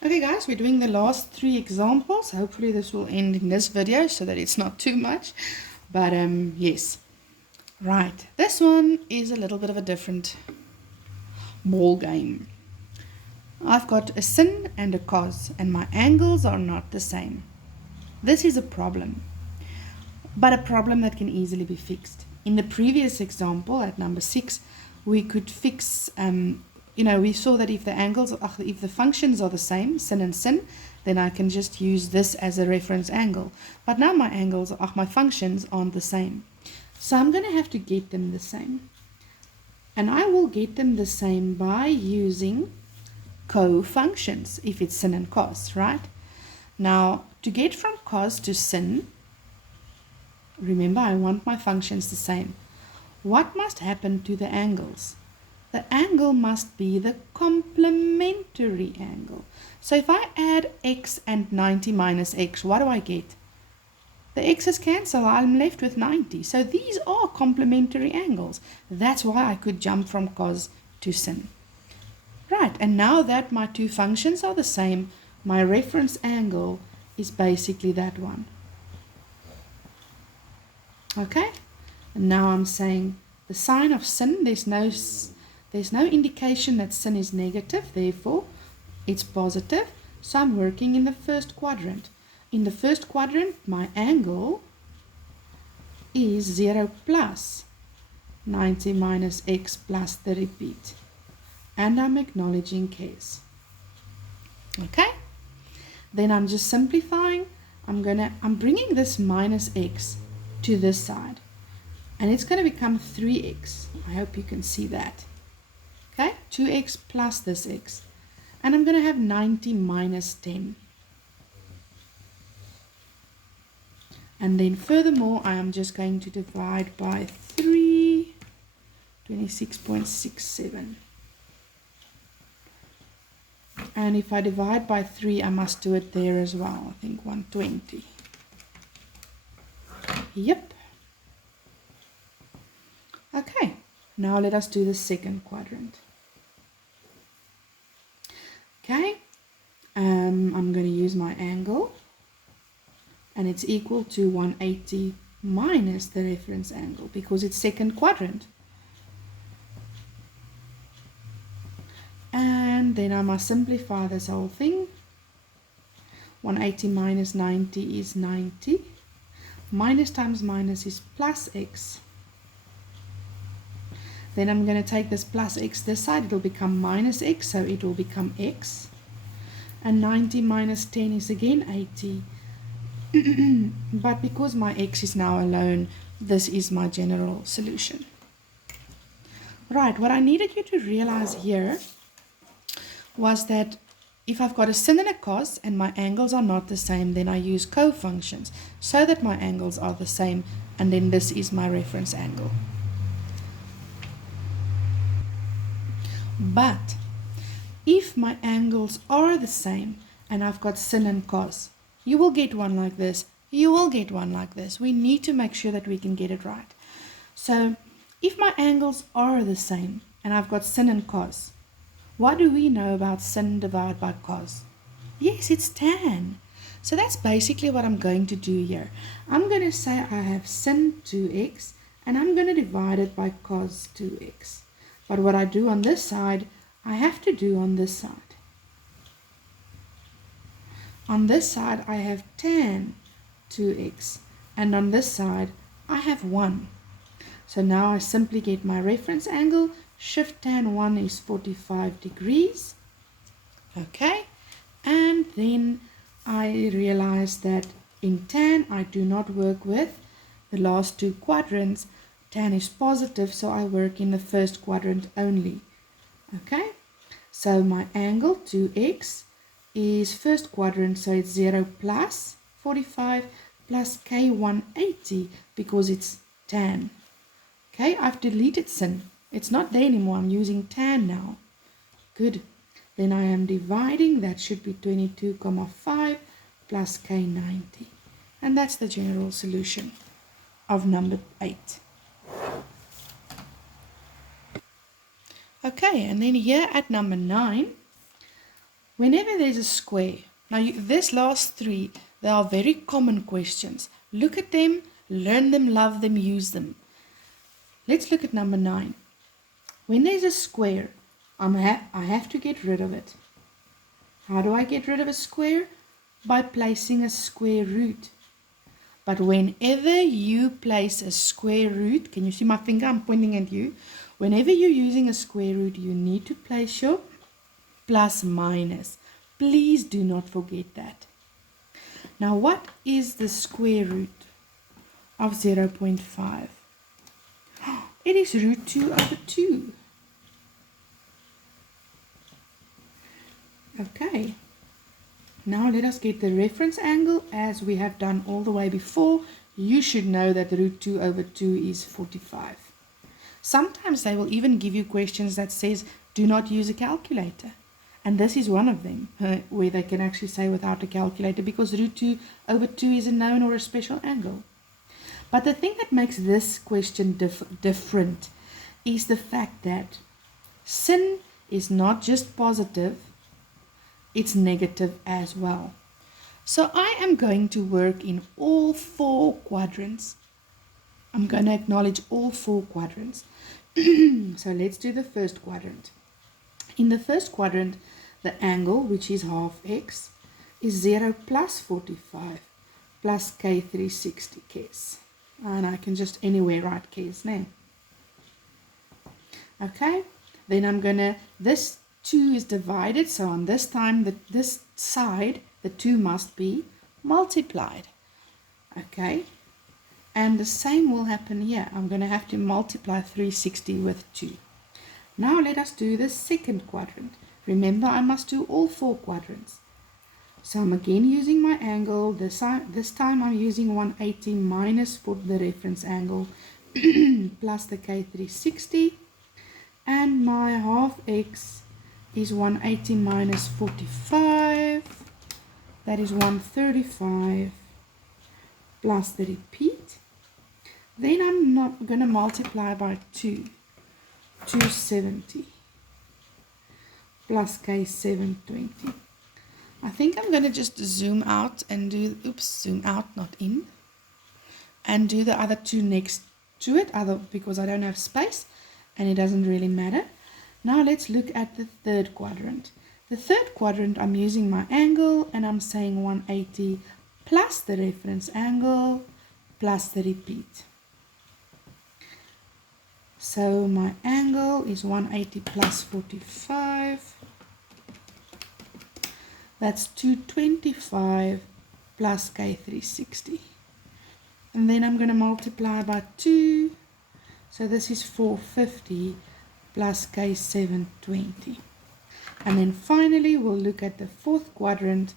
Okay guys, we're doing the last 3 examples. Hopefully this will end in this video so that it's not too much. But yes. Right, this one is a little bit of a different ball game. I've got a sin and a cos and my angles are not the same. This is a problem, but a problem that can easily be fixed. In the previous example at number 6, we could fix we saw that if the functions are the same, sin and sin, then I can just use this as a reference angle. But now my functions aren't the same. So I'm going to have to get them the same. And I will get them the same by using co-functions, if it's sin and cos, right? Now, to get from cos to sin, remember I want my functions the same. What must happen to the angles? The angle must be the complementary angle. So if I add x and 90 minus x, what do I get? The x's cancel, I'm left with 90. So these are complementary angles. That's why I could jump from cos to sin. Right, and now that my two functions are the same, my reference angle is basically that one. Okay, and now I'm saying the sign of sin, there's no indication that sin is negative, therefore it's positive. So I'm working in the first quadrant. In the first quadrant, my angle is 0 plus 90 minus x plus the repeat. And I'm acknowledging case. Okay? Then I'm just simplifying. I'm bringing this minus x to this side. And it's going to become 3x. I hope you can see that. Okay, 2x plus this x. And I'm going to have 90 minus 10. And then furthermore, I am just going to divide by 3, 26.67. And if I divide by 3, I must do it there as well. I think 120. Yep. Okay, now let us do the second quadrant. Okay, I'm going to use my angle, and it's equal to 180 minus the reference angle because it's second quadrant. And then I must simplify this whole thing. 180 minus 90 is 90. Minus times minus is plus x. Then I'm going to take this plus x this side, it will become minus x, so it will become x. And 90 minus 10 is again 80. But because my x is now alone, this is my general solution. Right, what I needed you to realize here was that if I've got a sin and a cos and my angles are not the same, then I use co-functions so that my angles are the same, and then this is my reference angle. But if my angles are the same and I've got sin and cos, you will get one like this, you will get one like this. We need to make sure that we can get it right. So if my angles are the same and I've got sin and cos, what do we know about sin divided by cos? Yes, it's tan. So that's basically what I'm going to do here. I'm going to say I have sin 2x and I'm going to divide it by cos 2x. But what I do on this side, I have to do on this side. On this side, I have tan 2x. And on this side, I have 1. So now I simply get my reference angle. Shift tan 1 is 45 degrees. Okay. And then I realize that in tan, I do not work with the last two quadrants. Tan is positive, so I work in the first quadrant only. Okay, so my angle 2x is first quadrant, so it's 0 plus 45 plus k 180 because it's tan. Okay, I've deleted sin. It's not there anymore. I'm using tan now. Good. Then I am dividing. That should be 22,5 plus k 90. And that's the general solution of number 8. Okay, and then here at number 9, Whenever there's a square, now this last three, they are very common questions. Look at them, learn them, love them, use them. Let's look at number 9. When there's a square, I have to get rid of it. How do I get rid of a square? By placing a square root. But whenever you place a square root, can you see my finger? I'm pointing at you. Whenever you're using a square root, you need to place your plus minus. Please do not forget that. Now, what is the square root of 0.5? It is root 2 over 2. Okay. Now let us get the reference angle as we have done all the way before. You should know that root 2 over 2 is 45. Sometimes they will even give you questions that says do not use a calculator. And this is one of them where they can actually say without a calculator because root 2 over 2 is a known or a special angle. But the thing that makes this question different is the fact that sin is not just positive, it's negative as well. So I am going to work in all 4 quadrants. I'm going to acknowledge all 4 quadrants. So let's do the first quadrant. In the first quadrant, the angle, which is half x, is 0 plus 45 plus k 360 k's. And I can just anywhere write k's now. Okay, then I'm going to, this 2 is divided, so on this time, this side, the 2 must be multiplied. Okay, and the same will happen here. I'm going to have to multiply 360 with 2. Now let us do the second quadrant. Remember, I must do all 4 quadrants. So I'm again using my angle. This time I'm using 180 minus for the reference angle plus the K360. And my half x is 180 minus 45. That is 135 plus the repeat. Then I'm not going to multiply by 2. 270 plus K720. I think I'm going to just zoom out and do, zoom out, not in, and do the other 2 next to it, because I don't have space and it doesn't really matter. Now let's look at the third quadrant. The third quadrant, I'm using my angle and I'm saying 180 plus the reference angle plus the repeat. So my angle is 180 plus 45. That's 225 plus K360. And then I'm going to multiply by 2. So this is 450 plus K720. And then finally we'll look at the fourth quadrant.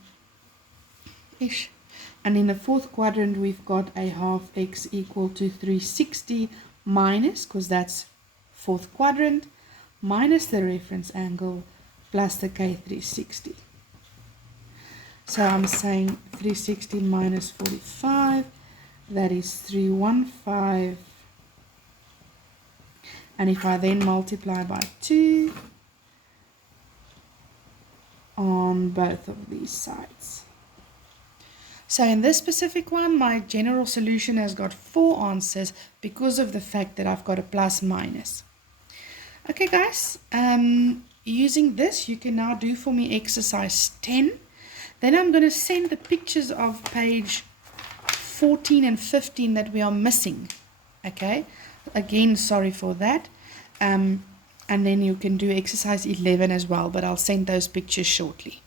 And in the fourth quadrant we've got a half x equal to 360 minus, because that's fourth quadrant, minus the reference angle plus the K360. So I'm saying 360 minus 45, that is 315. And if I then multiply by 2 on both of these sides. So in this specific one, my general solution has got 4 answers because of the fact that I've got a plus minus. Okay guys, using this you can now do for me exercise 10. Then I'm going to send the pictures of page 14 and 15 that we are missing. Okay, again, sorry for that. And then you can do exercise 11 as well, but I'll send those pictures shortly.